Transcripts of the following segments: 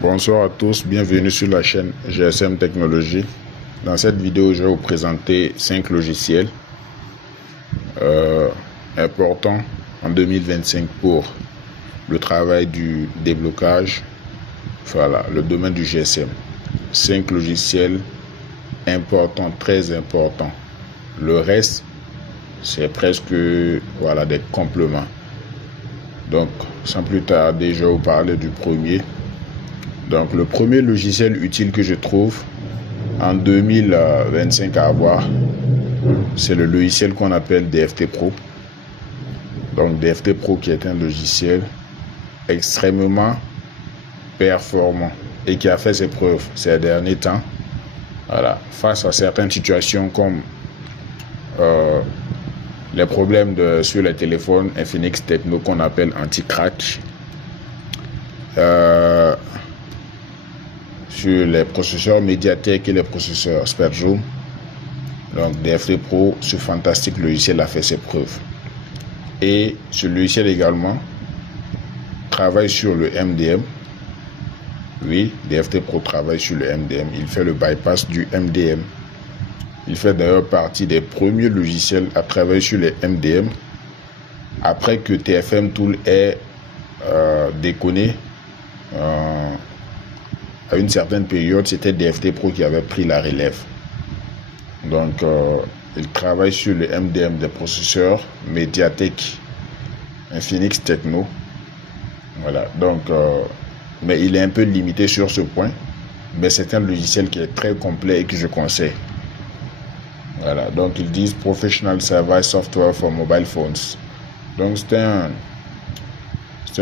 Bonsoir à tous, bienvenue sur la chaîne GSM Technologie. Dans cette vidéo, je vais vous présenter 5 logiciels importants en 2025 pour le travail du déblocage, voilà, le domaine du GSM. 5 logiciels importants, très importants. Le reste, c'est presque voilà, des compléments. Donc, sans plus tarder, je vais vous parler du premier. Donc, le premier logiciel utile que je trouve en 2025 à avoir, c'est le logiciel qu'on appelle DFT Pro. Donc, DFT Pro qui est un logiciel extrêmement performant et qui a fait ses preuves ces derniers temps. Voilà, face à certaines situations comme les problèmes sur les téléphones Infinix Techno qu'on appelle anti-crack. Sur les processeurs Mediatek et les processeurs Spectrum. Donc DFT Pro, ce fantastique logiciel a fait ses preuves. Et ce logiciel également travaille sur le MDM. Oui, DFT Pro travaille sur le MDM. Il fait le bypass du MDM. Il fait d'ailleurs partie des premiers logiciels à travailler sur les MDM après que TFM Tool ait déconné. À une certaine période, c'était DFT Pro qui avait pris la relève. Donc, il travaille sur le MDM des processeurs Mediatek Infinix Techno. Voilà, donc, mais il est un peu limité sur ce point. Mais c'est un logiciel qui est très complet et que je conseille. Voilà, donc ils disent Professional Server Software for Mobile Phones. Donc, c'est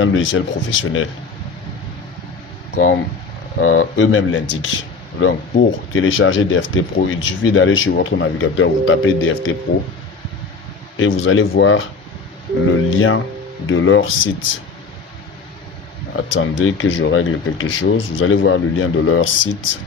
un logiciel professionnel. Comme eux-mêmes l'indiquent. Donc, pour télécharger DFT Pro, il suffit d'aller sur votre navigateur, vous tapez DFT Pro et vous allez voir le lien de leur site. Attendez que je règle quelque chose. Vous allez voir le lien de leur site.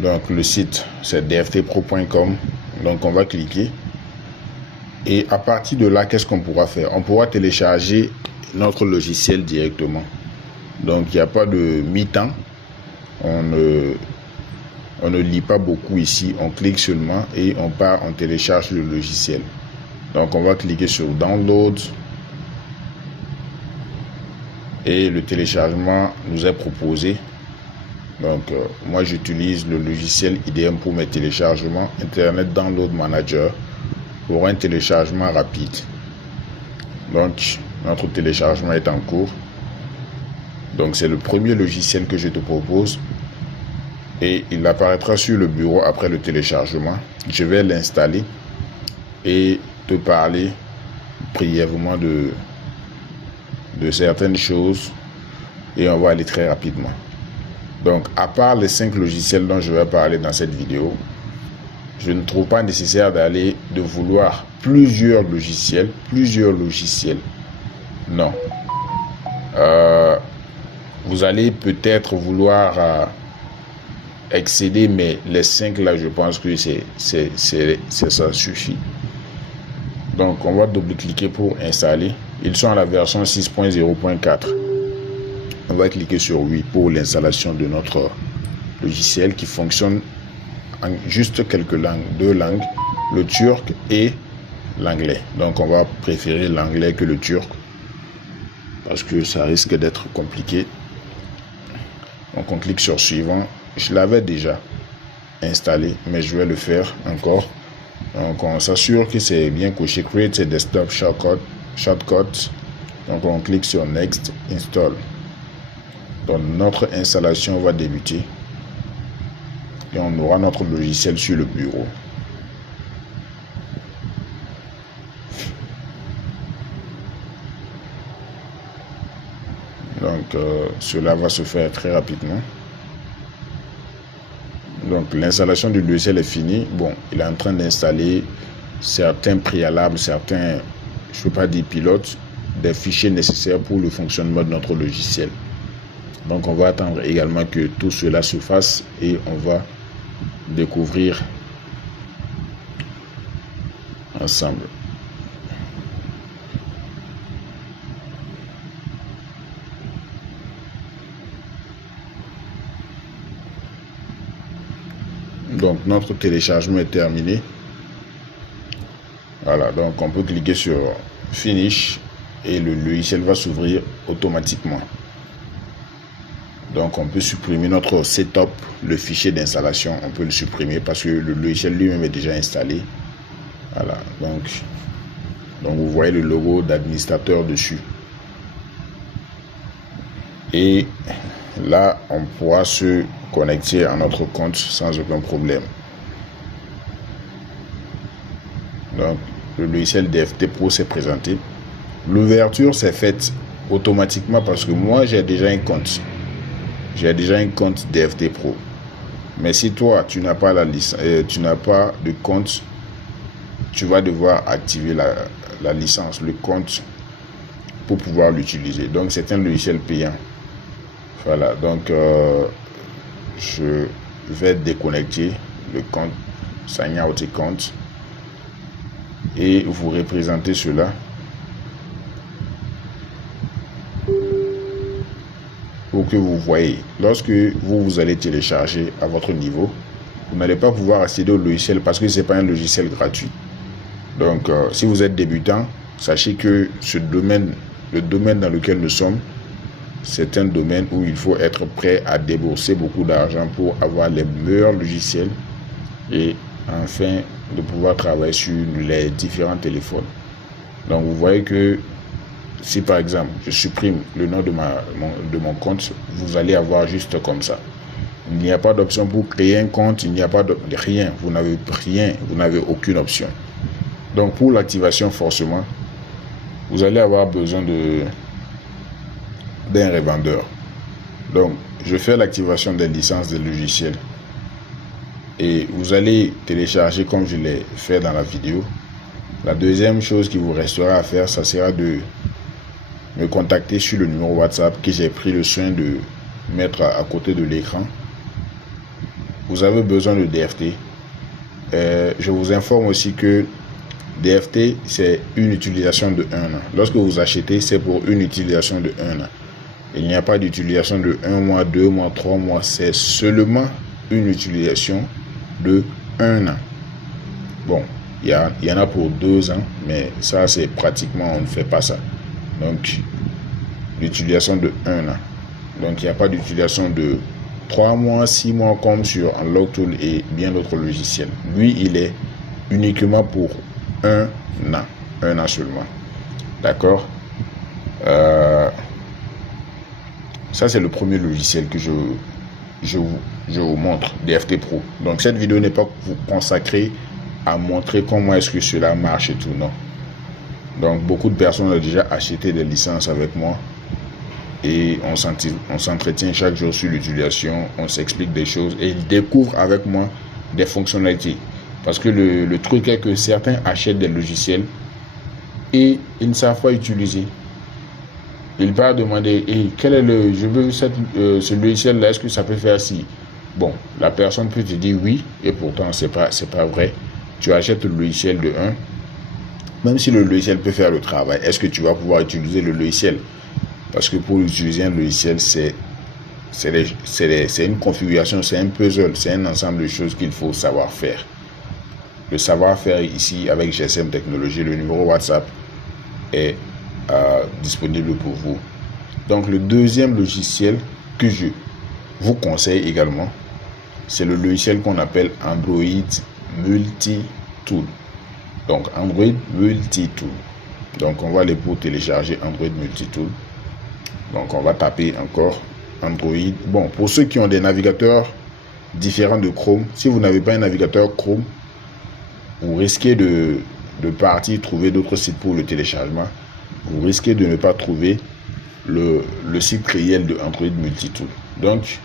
Donc le site c'est dftpro.com. Donc on va cliquer et à partir de là, qu'est-ce qu'on pourra faire? On pourra télécharger notre logiciel directement. Donc il n'y a pas de mi-temps. On ne lit pas beaucoup ici. On clique seulement et on télécharge le logiciel. Donc on va cliquer sur Download et le téléchargement nous est proposé. Donc, moi, j'utilise le logiciel IDM pour mes téléchargements, Internet Download Manager, pour un téléchargement rapide. Donc, notre téléchargement est en cours. Donc, c'est le premier logiciel que je te propose. Et il apparaîtra sur le bureau après le téléchargement. Je vais l'installer et te parler brièvement de certaines choses. Et on va aller très rapidement. Donc, à part les 5 logiciels dont je vais parler dans cette vidéo, je ne trouve pas nécessaire de vouloir plusieurs logiciels. Non. Vous allez peut-être vouloir excéder, mais les 5 là, je pense que ça suffit. Donc, on va double-cliquer pour installer. Ils sont à la version 6.0.4. On va cliquer sur oui pour l'installation de notre logiciel qui fonctionne en juste quelques langues, 2 langues, le turc et l'anglais. Donc on va préférer l'anglais que le turc parce que ça risque d'être compliqué. Donc on clique sur suivant. Je l'avais déjà installé, mais je vais le faire encore. Donc on s'assure que c'est bien coché. Create a desktop shortcut. Donc on clique sur Next, Install. Donc notre installation va débuter et on aura notre logiciel sur le bureau. Donc cela va se faire très rapidement. Donc l'installation du logiciel est finie. Bon, il est en train d'installer certains préalables, certains, je ne peux pas dire pilotes, des fichiers nécessaires pour le fonctionnement de notre logiciel. Donc on va attendre également que tout cela se fasse et on va découvrir ensemble. Donc notre téléchargement est terminé. Voilà, donc on peut cliquer sur Finish et le logiciel va s'ouvrir automatiquement. Donc on peut supprimer notre setup, le fichier d'installation, on peut le supprimer parce que le logiciel lui-même est déjà installé. Voilà, donc vous voyez le logo d'administrateur dessus. Et là, on pourra se connecter à notre compte sans aucun problème. Donc, le logiciel DFT Pro s'est présenté. L'ouverture s'est faite automatiquement parce que moi, j'ai déjà un compte. J'ai déjà un compte DFT Pro. Mais si toi, tu n'as pas tu n'as pas de compte, tu vas devoir activer la licence, le compte, pour pouvoir l'utiliser. Donc, c'est un logiciel payant. Voilà, donc je vais déconnecter le compte Sign Out Account et vous représenter cela pour que vous voyez. Lorsque vous allez télécharger à votre niveau, vous n'allez pas pouvoir accéder au logiciel parce que ce n'est pas un logiciel gratuit. Donc, si vous êtes débutant, sachez que le domaine dans lequel nous sommes, c'est un domaine où il faut être prêt à débourser beaucoup d'argent pour avoir les meilleurs logiciels et enfin de pouvoir travailler sur les différents téléphones. Donc vous voyez que si par exemple je supprime le nom de mon compte, vous allez avoir juste comme ça. Il n'y a pas d'option pour créer un compte, il n'y a pas de rien, vous n'avez aucune option. Donc pour l'activation forcément, vous allez avoir besoin d'un revendeur. Donc je fais l'activation des licences des logiciels et vous allez télécharger comme je l'ai fait dans la vidéo. La deuxième chose qui vous restera à faire, ça sera de me contacter sur le numéro WhatsApp que j'ai pris le soin de mettre à côté de l'écran. Vous avez besoin de DFT. Je vous informe aussi que DFT, c'est une utilisation de 1 an. Lorsque vous achetez, c'est pour une utilisation de 1 an. Il n'y a pas d'utilisation de 1 mois, 2 mois, 3 mois. C'est seulement une utilisation de 1 an. Bon, il y en a pour 2 ans, mais ça, c'est pratiquement, on ne fait pas ça. Donc, l'utilisation de 1 an. Donc, il n'y a pas d'utilisation de 3 mois, 6 mois comme sur Unlocktool et bien d'autres logiciels. Lui, il est uniquement pour 1 an. 1 an seulement. D'accord? Ça, c'est le premier logiciel que je vous montre, DFT Pro. Donc, cette vidéo n'est pas vous consacrée à montrer comment est-ce que cela marche et tout, non. Donc, beaucoup de personnes ont déjà acheté des licences avec moi et on s'entretient chaque jour sur l'utilisation, on s'explique des choses et ils découvrent avec moi des fonctionnalités. Parce que le truc est que certains achètent des logiciels et ils ne savent pas utiliser. Il va demander, hey, quel est je veux ce logiciel-là, est-ce que ça peut faire ci? Bon, la personne peut te dire oui, et pourtant, c'est pas vrai. Tu achètes le logiciel de 1, même si le logiciel peut faire le travail, est-ce que tu vas pouvoir utiliser le logiciel? Parce que pour utiliser un logiciel, c'est une configuration, c'est un puzzle, c'est un ensemble de choses qu'il faut savoir faire. Le savoir-faire ici, avec GSM Technologies, le numéro WhatsApp est disponible pour vous. Donc le deuxième logiciel que je vous conseille également, c'est le logiciel qu'on appelle Android Multi-Tool. Donc Android Multi-Tool. Donc on va aller pour télécharger Android Multi-Tool. Donc on va taper encore Android. Bon, pour ceux qui ont des navigateurs différents de Chrome, si vous n'avez pas un navigateur Chrome, vous risquez de partir trouver d'autres sites pour le téléchargement. Vous risquez de ne pas trouver le site réel de Android Multi-Tool. Donc,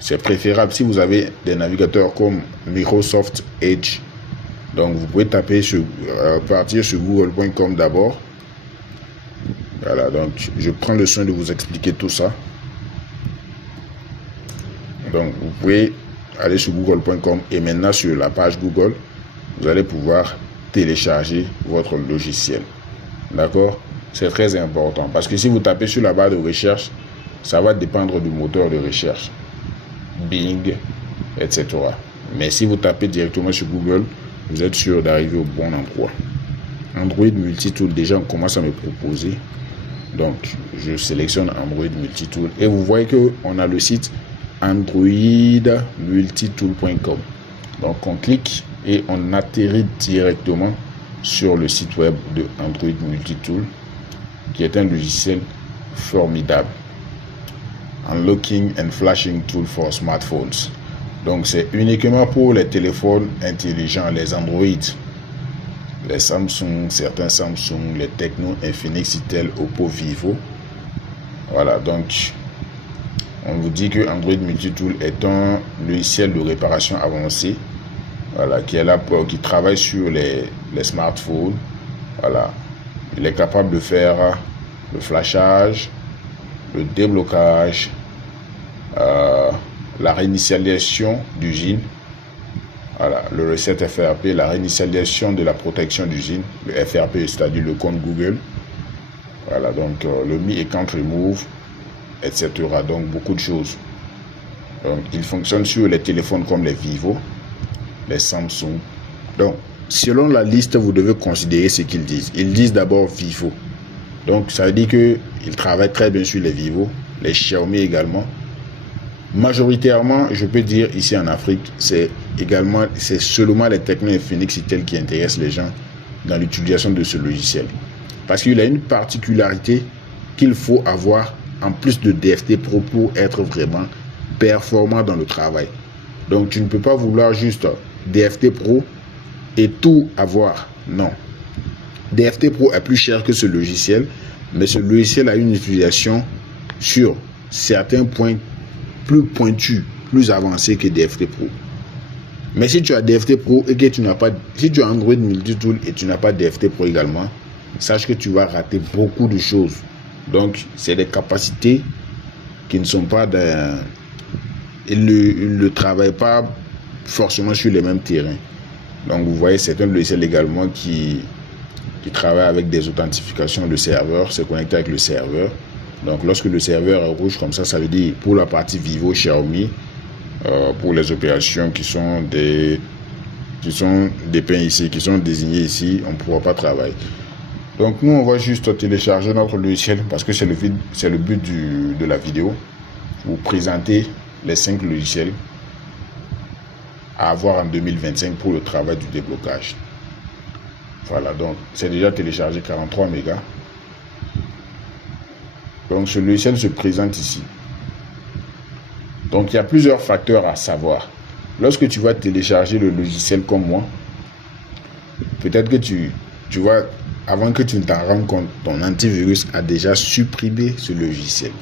c'est préférable si vous avez des navigateurs comme Microsoft Edge. Donc, vous pouvez partir sur google.com d'abord. Voilà, donc je prends le soin de vous expliquer tout ça. Donc, vous pouvez allez sur google.com et maintenant sur la page Google, vous allez pouvoir télécharger votre logiciel. D'accord? C'est très important parce que si vous tapez sur la barre de recherche, ça va dépendre du moteur de recherche, Bing, etc. Mais si vous tapez directement sur Google, vous êtes sûr d'arriver au bon endroit. Android Multitool, déjà on commence à me proposer. Donc je sélectionne Android Multitool et vous voyez qu'on a le site androidmultitool.com. Donc on clique et on atterrit directement sur le site web de Android Multitool, qui est un logiciel formidable. Unlocking and flashing tool for smartphones. Donc c'est uniquement pour les téléphones intelligents, les Android, les Samsung, certains Samsung, les Tecno, Infinix, Itel, Oppo, Vivo. Voilà, donc on vous dit que Android Multitool est un logiciel de réparation avancé, voilà, qui est là qui travaille sur les smartphones. Voilà, il est capable de faire le flashage, le déblocage, la réinitialisation d'usine, voilà, le reset FRP, la réinitialisation de la protection d'usine, le FRP, c'est-à-dire le compte Google, voilà, donc le Me Account Remove, etc. Donc beaucoup de choses. Donc il fonctionne sur les téléphones comme les Vivo, les Samsung. Donc selon la liste, vous devez considérer ce qu'ils disent. Ils disent d'abord Vivo. Donc ça veut dire qu'ils travaillent très bien sur les Vivo, les Xiaomi également. Majoritairement, je peux dire ici en Afrique, c'est seulement les Tecno Infinix Itel qui intéressent les gens dans l'utilisation de ce logiciel. Parce qu'il a une particularité qu'il faut avoir en plus de DFT Pro pour être vraiment performant dans le travail. Donc tu ne peux pas vouloir juste DFT Pro et tout avoir. Non. DFT Pro est plus cher que ce logiciel, mais ce logiciel a une utilisation sur certains points plus pointus, plus avancés que DFT Pro. Mais si tu as DFT Pro et que tu n'as pas, si tu as Android Multitool et tu n'as pas DFT Pro également, sache que tu vas rater beaucoup de choses. Donc, c'est des capacités qui ne sont pas ils ne travaillent pas forcément sur les mêmes terrains. Donc, vous voyez, c'est un logiciel également qui travaille avec des authentifications de serveur, c'est connecté avec le serveur. Donc lorsque le serveur est rouge comme ça veut dire pour la partie Vivo, Xiaomi, pour les opérations qui sont dépeintes ici, qui sont désignées ici, on ne pourra pas travailler. Donc nous on va juste télécharger notre logiciel parce que c'est le but de la vidéo. Vous présenter les 5 logiciels à avoir en 2025 pour le travail du déblocage. Voilà, donc c'est déjà téléchargé 43 mégas. Donc ce logiciel se présente ici. Donc il y a plusieurs facteurs à savoir. Lorsque tu vas télécharger le logiciel comme moi, peut-être que tu vois, avant que tu ne t'en rendes compte, ton antivirus a déjà supprimé ce logiciel.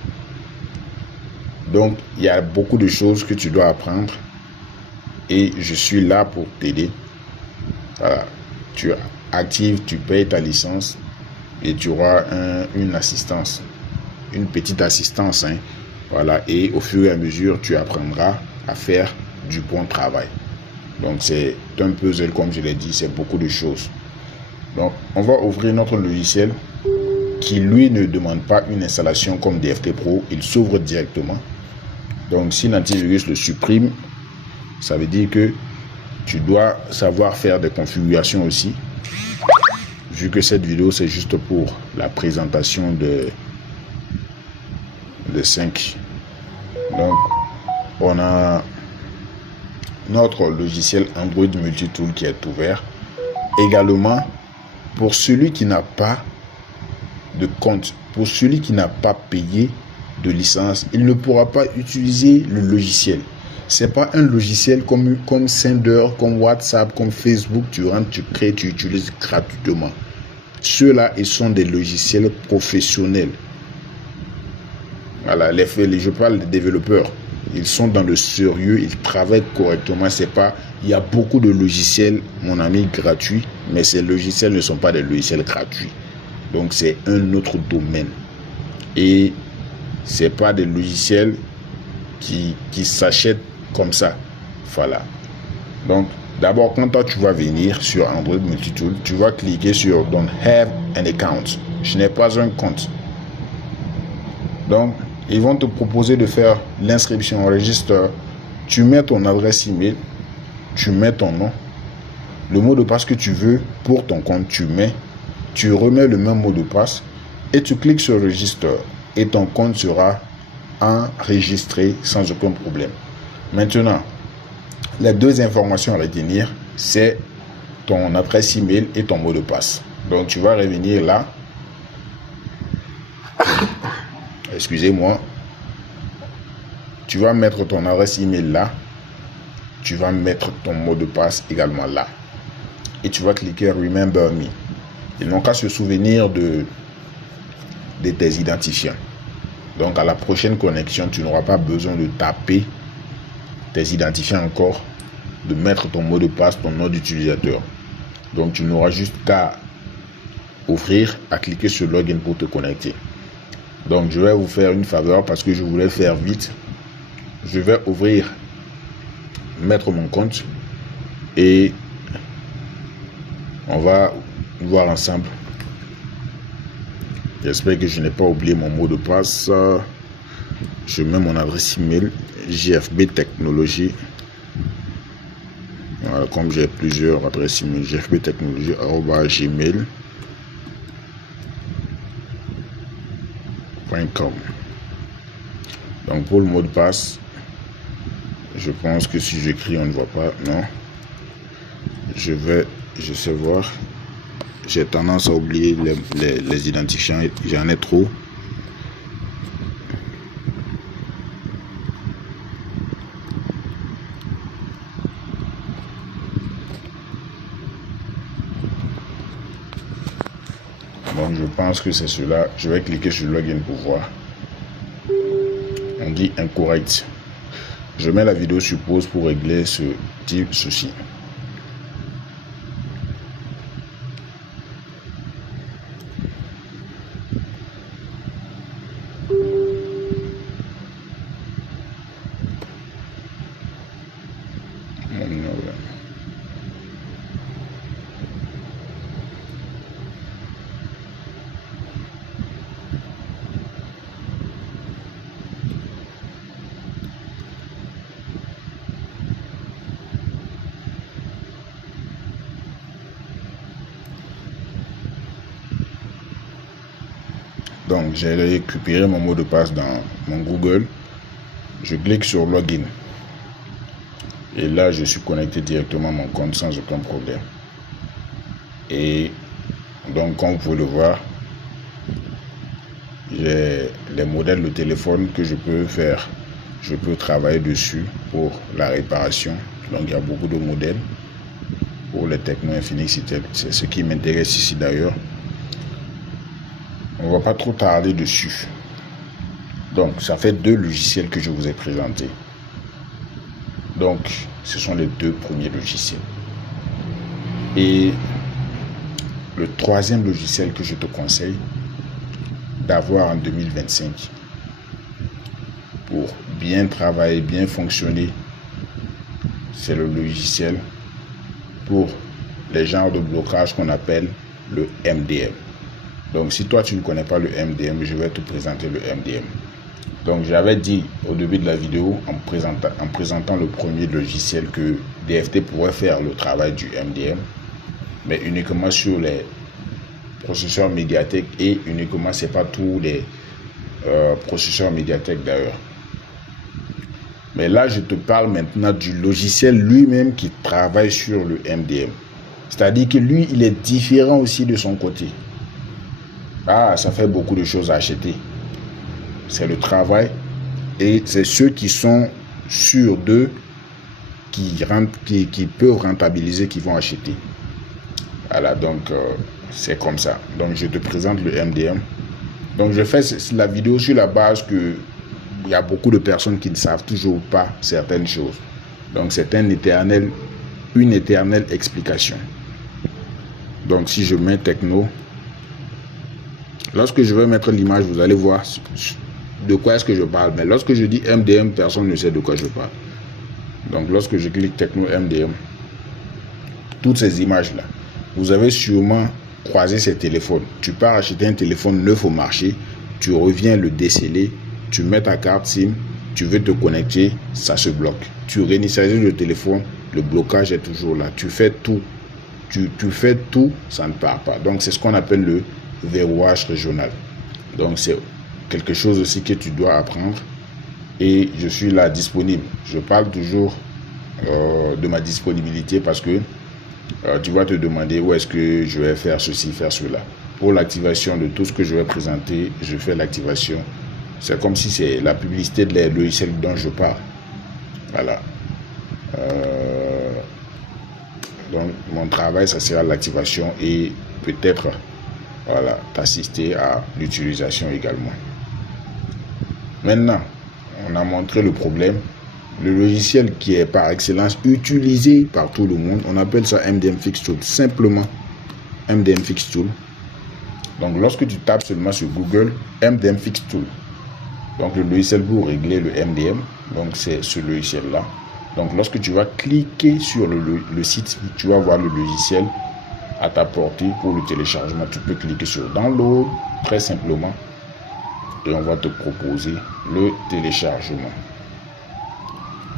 Donc il y a beaucoup de choses que tu dois apprendre et je suis là pour t'aider. Voilà, tu actives, tu payes ta licence et tu auras une assistance. Une petite assistance, hein. Voilà, et au fur et à mesure tu apprendras à faire du bon travail. Donc c'est un puzzle, comme je l'ai dit, c'est beaucoup de choses. Donc on va ouvrir notre logiciel qui lui ne demande pas une installation comme DFT Pro, il s'ouvre directement. Donc si l'antivirus le supprime, ça veut dire que tu dois savoir faire des configurations aussi, vu que cette vidéo c'est juste pour la présentation de 5. Donc on a notre logiciel Android Multitool qui est ouvert. Également, pour celui qui n'a pas de compte, pour celui qui n'a pas payé de licence, il ne pourra pas utiliser le logiciel. C'est pas un logiciel comme Sender, comme WhatsApp, comme Facebook. Tu rentres, tu crées, tu utilises gratuitement. Ceux-là, ils sont des logiciels professionnels. Voilà, je parle des développeurs. Ils sont dans le sérieux, ils travaillent correctement. C'est pas, il y a beaucoup de logiciels, mon ami, gratuits, mais ces logiciels ne sont pas des logiciels gratuits. Donc c'est un autre domaine. Et c'est pas des logiciels qui s'achètent comme ça. Voilà. Donc, d'abord, quand toi, tu vas venir sur Android Multitool, tu vas cliquer sur Don't have an account. Je n'ai pas un compte. Donc, ils vont te proposer de faire l'inscription au registre. Tu mets ton adresse email, tu mets ton nom, le mot de passe que tu veux pour ton compte, tu remets le même mot de passe et tu cliques sur registre et ton compte sera enregistré sans aucun problème. Maintenant, les deux informations à retenir, c'est ton adresse email et ton mot de passe. Donc, tu vas revenir là. Excusez-moi. Tu vas mettre ton adresse email là. Tu vas mettre ton mot de passe également là. Et tu vas cliquer Remember Me. Ils n'ont qu'à se souvenir de tes identifiants. Donc, à la prochaine connexion, tu n'auras pas besoin de taper tes identifiants encore, de mettre ton mot de passe, ton nom d'utilisateur. Donc, tu n'auras juste qu'à à cliquer sur Login pour te connecter. Donc, je vais vous faire une faveur parce que je voulais faire vite. Je vais mettre mon compte et on va voir ensemble. J'espère que je n'ai pas oublié mon mot de passe. Je mets mon adresse email JFB Technologie. Voilà, comme j'ai plusieurs adresses email, jfbtechnologie@gmail.com. Donc pour le mot de passe, je pense que si j'écris, on ne voit pas. Non. Je sais voir. J'ai tendance à oublier les identifiants. J'en ai trop. Donc je pense que c'est cela. Je vais cliquer sur Login pour voir. On dit incorrect. Je mets la vidéo sur pause pour régler ce type souci. Donc, j'ai récupéré mon mot de passe dans mon Google. Je clique sur Login. Et là, je suis connecté directement à mon compte sans aucun problème. Et donc, comme vous pouvez le voir, j'ai les modèles de téléphone que je peux faire. Je peux travailler dessus pour la réparation. Donc, il y a beaucoup de modèles pour les Tecno Infinix. C'est ce qui m'intéresse ici d'ailleurs. On ne va pas trop tarder dessus. Donc, ça fait 2 logiciels que je vous ai présentés. Donc, ce sont les 2 premiers logiciels. Et le 3e logiciel que je te conseille d'avoir en 2025 pour bien travailler, bien fonctionner, c'est le logiciel pour les genres de blocage qu'on appelle le MDM. Donc, si toi, tu ne connais pas le MDM, je vais te présenter le MDM. Donc, j'avais dit au début de la vidéo, en présentant le premier logiciel, que DFT pourrait faire le travail du MDM, mais uniquement sur les processeurs Mediatek et uniquement, c'est pas tous les processeurs Mediatek d'ailleurs. Mais là, je te parle maintenant du logiciel lui-même qui travaille sur le MDM. C'est-à-dire que lui, il est différent aussi de son côté. Ah, ça fait beaucoup de choses à acheter. C'est le travail et c'est ceux qui sont sûrs d'eux qui peuvent rentabiliser, qui vont acheter. Voilà, donc c'est comme ça. Donc je te présente le MDM. Donc je fais la vidéo sur la base que il y a beaucoup de personnes qui ne savent toujours pas certaines choses. Donc c'est une éternelle explication. Donc si je mets Techno, lorsque je vais mettre l'image, vous allez voir de quoi est-ce que je parle. Mais lorsque je dis MDM, personne ne sait de quoi je parle. Donc lorsque je clique Techno MDM, toutes ces images-là, vous avez sûrement croisé ces téléphones. Tu pars acheter un téléphone neuf au marché, tu reviens le déceler, tu mets ta carte SIM, tu veux te connecter, ça se bloque. Tu réinitialises le téléphone, le blocage est toujours là. Tu fais tout, tu fais tout, ça ne part pas. Donc c'est ce qu'on appelle le verrouillage régional. Donc c'est quelque chose aussi que tu dois apprendre. Et je suis là disponible. Je parle toujours de ma disponibilité parce que tu vas te demander où est-ce que je vais faire ceci, faire cela. Pour l'activation de tout ce que je vais présenter, je fais l'activation. C'est comme si c'est la publicité de les logiciels dont je parle. Voilà. Donc mon travail, ça sera l'activation et peut-être voilà, t'assister à l'utilisation également. Maintenant, on a montré le problème. Le logiciel qui est par excellence utilisé par tout le monde, on appelle ça MDM Fix Tool. Simplement MDM Fix Tool. Donc lorsque tu tapes seulement sur Google MDM Fix Tool, donc le logiciel pour régler le MDM, donc c'est ce logiciel là. Donc lorsque tu vas cliquer sur le site, tu vas voir le logiciel à ta portée pour le téléchargement. Tu peux cliquer sur Download très simplement et on va te proposer le téléchargement.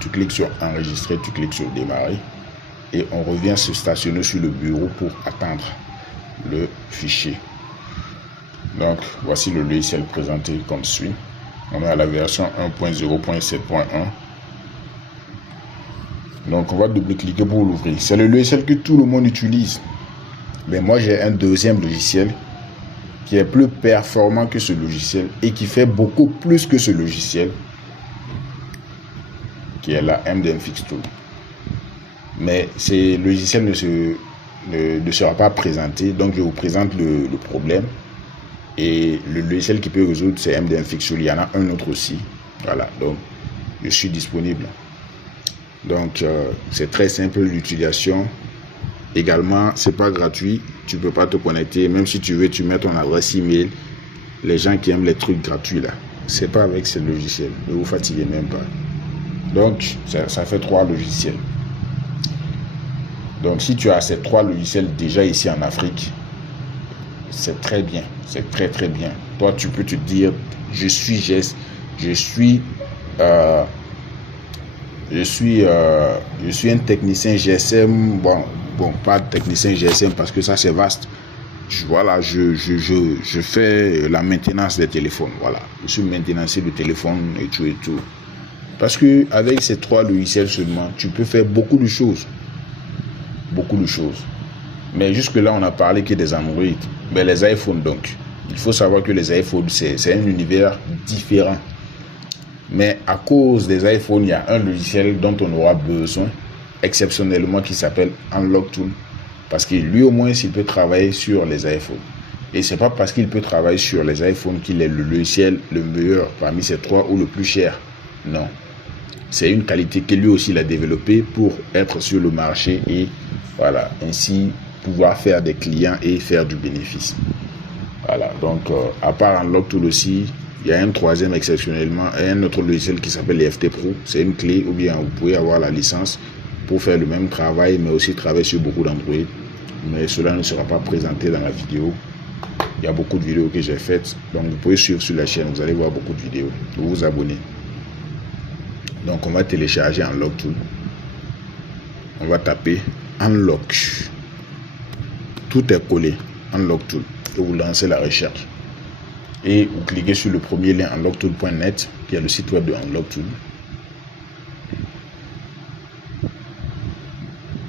Tu cliques sur Enregistrer, tu cliques sur Démarrer et on revient se stationner sur le bureau pour attendre le fichier. Donc voici le logiciel présenté comme suit. On est à la version 1.0.7.1. Donc on va double-cliquer pour l'ouvrir. C'est le logiciel que tout le monde utilise. Mais moi j'ai un deuxième logiciel qui est plus performant que ce logiciel et qui fait beaucoup plus que ce logiciel, qui est la MDM Fix Tool. Mais ce logiciel ne sera pas présenté, donc je vous présente le problème. Et le logiciel qui peut résoudre, c'est MDM Fix Tool. Il y en a un autre aussi. Voilà, donc je suis disponible. Donc c'est très simple l'utilisation. Également, c'est pas gratuit. Tu peux pas te connecter. Même si tu veux, tu mets ton adresse email. Les gens qui aiment les trucs gratuits là, c'est pas avec ce logiciel. Ne vous fatiguez même pas. Donc ça fait 3 logiciels. Donc si tu as ces 3 logiciels déjà ici en Afrique, c'est très bien. C'est très très bien. Toi, tu peux te dire, je suis un technicien GSM. Bon, pas technicien GSM parce que ça c'est vaste. Voilà, je fais la maintenance des téléphones. Voilà, je suis maintenancier de téléphone et tout et tout. Parce que avec ces 3 logiciels seulement, tu peux faire beaucoup de choses. Beaucoup de choses. Mais jusque là, on a parlé que des Android. Mais les iPhones donc. Il faut savoir que les iPhones, c'est un univers différent. Mais à cause des iPhones, il y a un logiciel dont on aura besoin exceptionnellement qui s'appelle Unlock Tool. Parce que lui au moins, il peut travailler sur les iPhones. Et c'est pas parce qu'il peut travailler sur les iPhones qu'il est le logiciel le meilleur parmi ces 3 ou le plus cher. Non. C'est une qualité que lui aussi il a développée pour être sur le marché et voilà, ainsi pouvoir faire des clients et faire du bénéfice. Voilà, donc à part Unlock Tool aussi, il y a un troisième exceptionnellement, un autre logiciel qui s'appelle FT Pro. C'est une clé ou bien vous pouvez avoir la licence pour faire le même travail, mais aussi travailler sur beaucoup d'Android. Mais cela ne sera pas présenté dans la vidéo. Il y a beaucoup de vidéos que j'ai faites. Donc vous pouvez suivre sur la chaîne, vous allez voir beaucoup de vidéos. Vous vous abonnez. Donc on va télécharger Unlock Tool. On va taper Unlock. Tout est collé. Unlock Tool. Et vous lancez la recherche. Et vous cliquez sur le premier lien unlocktool.net qui est le site web de Unlock Tool.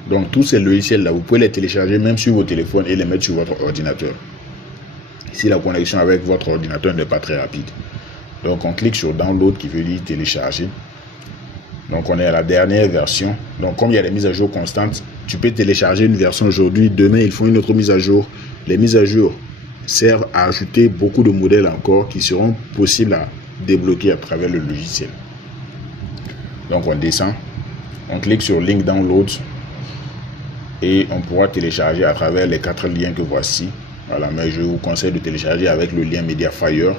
Donc tous ces logiciels là, vous pouvez les télécharger même sur vos téléphones et les mettre sur votre ordinateur. Si la connexion avec votre ordinateur n'est pas très rapide. Donc on clique sur Download qui veut dire télécharger. Donc on est à la dernière version. Donc comme il y a des mises à jour constantes, tu peux télécharger une version aujourd'hui, demain ils font une autre mise à jour. Les mises à jour servent à ajouter beaucoup de modèles encore qui seront possibles à débloquer à travers le logiciel. Donc on descend, on clique sur Link Download et on pourra télécharger à travers les 4 liens que voici. Voilà, mais je vous conseille de télécharger avec le lien Mediafire.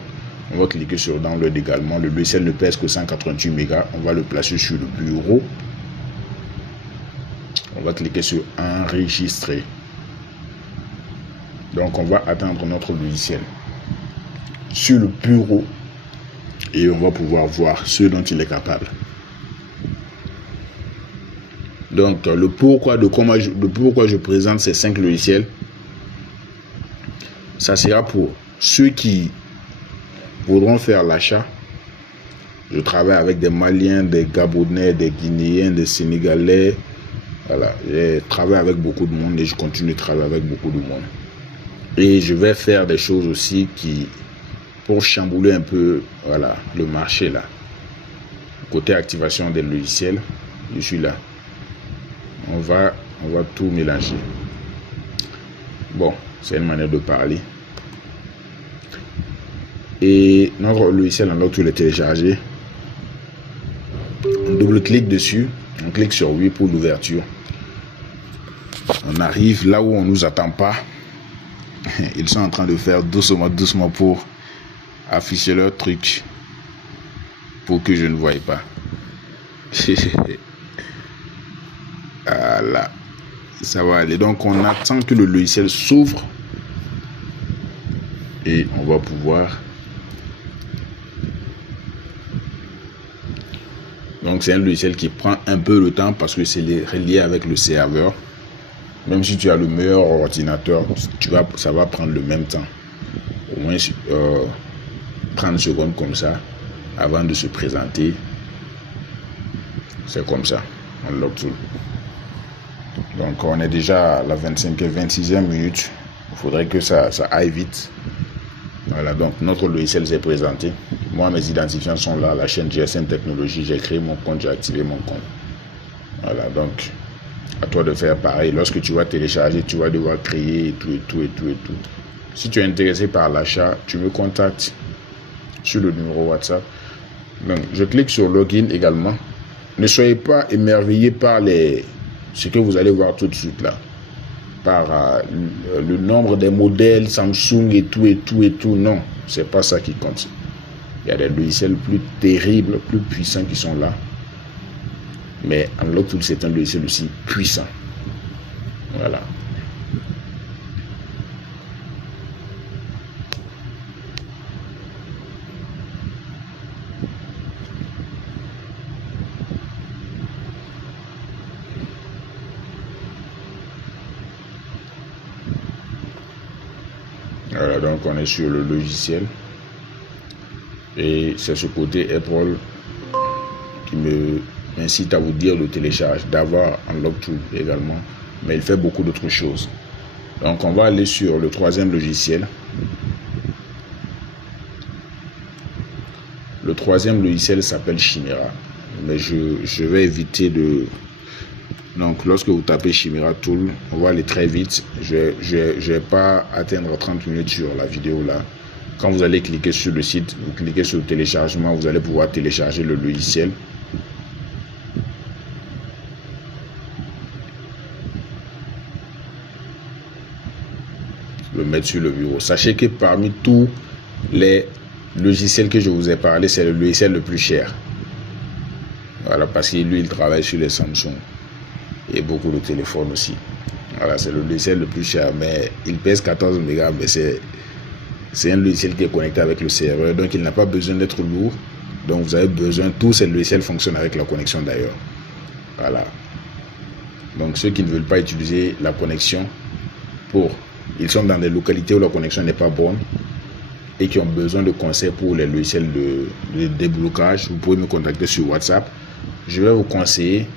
On va cliquer sur Download également. Le logiciel ne pèse que 188 mégas. On va le placer sur le bureau. On va cliquer sur enregistrer. Donc on va atteindre notre logiciel sur le bureau et on va pouvoir voir ce dont il est capable. Donc le pourquoi je présente ces 5 logiciels, ça sera pour ceux qui voudront faire l'achat. Je travaille avec des Maliens, des Gabonais, des Guinéens, des Sénégalais. Voilà, je travaille avec beaucoup de monde et je continue de travailler avec beaucoup de monde. Et je vais faire des choses aussi pour chambouler un peu, voilà, le marché là. Côté activation des logiciels, je suis là. On va tout mélanger. Bon, c'est une manière de parler. Et notre logiciel, alors tout est téléchargé. On double-clique dessus. On clique sur oui pour l'ouverture. On arrive là où on ne nous attend pas. Ils sont en train de faire doucement pour afficher leur truc pour que je ne voie pas. Voilà, ça va aller. Donc on attend que le logiciel s'ouvre et on va pouvoir. Donc c'est un logiciel qui prend un peu le temps parce que c'est relié avec le serveur. Même si tu as le meilleur ordinateur, ça va prendre le même temps. Au moins 30 secondes comme ça avant de se présenter. C'est comme ça. On log tout. Donc on est déjà à la 26e minute. Il faudrait que ça aille vite. Voilà, donc notre logiciel s'est présenté. Moi, mes identifiants sont là. La chaîne GSM Technologie, j'ai créé mon compte, j'ai activé mon compte. Voilà, donc à toi de faire pareil. Lorsque tu vas télécharger, tu vas devoir créer et tout. Si tu es intéressé par l'achat, tu me contactes sur le numéro WhatsApp. Donc, je clique sur Login également. Ne soyez pas émerveillés par ce que vous allez voir tout de suite là. Par le nombre des modèles Samsung et tout. Non, c'est pas ça qui compte. Il y a des logiciels plus terribles, plus puissants qui sont là. Mais Unlock Tool, c'est un logiciel aussi puissant. Voilà. Voilà, donc on est sur le logiciel. Et c'est ce côté Apple qui m'incite à vous dire de télécharger, d'avoir Unlock Tool également. Mais il fait beaucoup d'autres choses. Donc on va aller sur le 3e logiciel. Le 3e logiciel s'appelle Chimera. Mais je vais éviter de... Donc lorsque vous tapez Chimera Tool, on va aller très vite. Je vais pas atteindre 30 minutes sur la vidéo là. Quand vous allez cliquer sur le site, vous cliquez sur le téléchargement, vous allez pouvoir télécharger le logiciel. Le mettre sur le bureau. Sachez que parmi tous les logiciels que je vous ai parlé, c'est le logiciel le plus cher. Voilà, parce que lui, il travaille sur les Samsung et beaucoup de téléphones aussi. Voilà, c'est le logiciel le plus cher, mais il pèse 14 mégas, mais c'est un logiciel qui est connecté avec le serveur, donc il n'a pas besoin d'être lourd. Donc vous avez besoin, tous ces logiciels fonctionnent avec la connexion d'ailleurs. Voilà. Donc ceux qui ne veulent pas utiliser la connexion ils sont dans des localités où la connexion n'est pas bonne et qui ont besoin de conseils pour les logiciels de déblocage, vous pouvez me contacter sur WhatsApp. Je vais vous conseiller